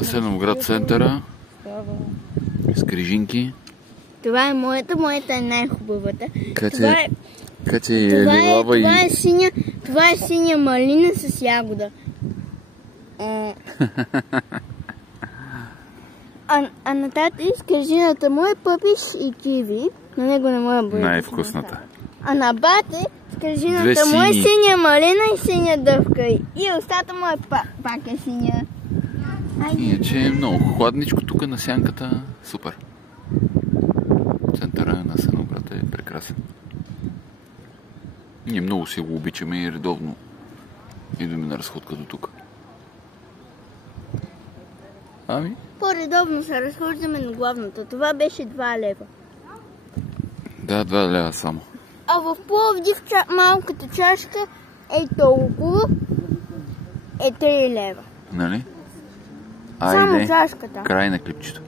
Асеновград центъра. С крижинки. Това е моята е най-хубавата. Това е синя малина с ягода. А на тази скрижината му е пъпиш и киви. На него не му е бъде. Най-вкусната. А на бати скрижината му е синя малина и синя дъвка. И остата му е пак е синя. Иначе е много хладничко тук на сянката. Супер. Центъра на Асеновград е прекрасен. Ние много си го обичаме и редовно идваме на разходка до тук. Ами? По-редовно се разхождаме на главната. Това беше 2 лева. Да, 2 лева само. А в Пловдив малката чашка е толкова, е 3 лева. Нали? Само чашката. Край на клипчето.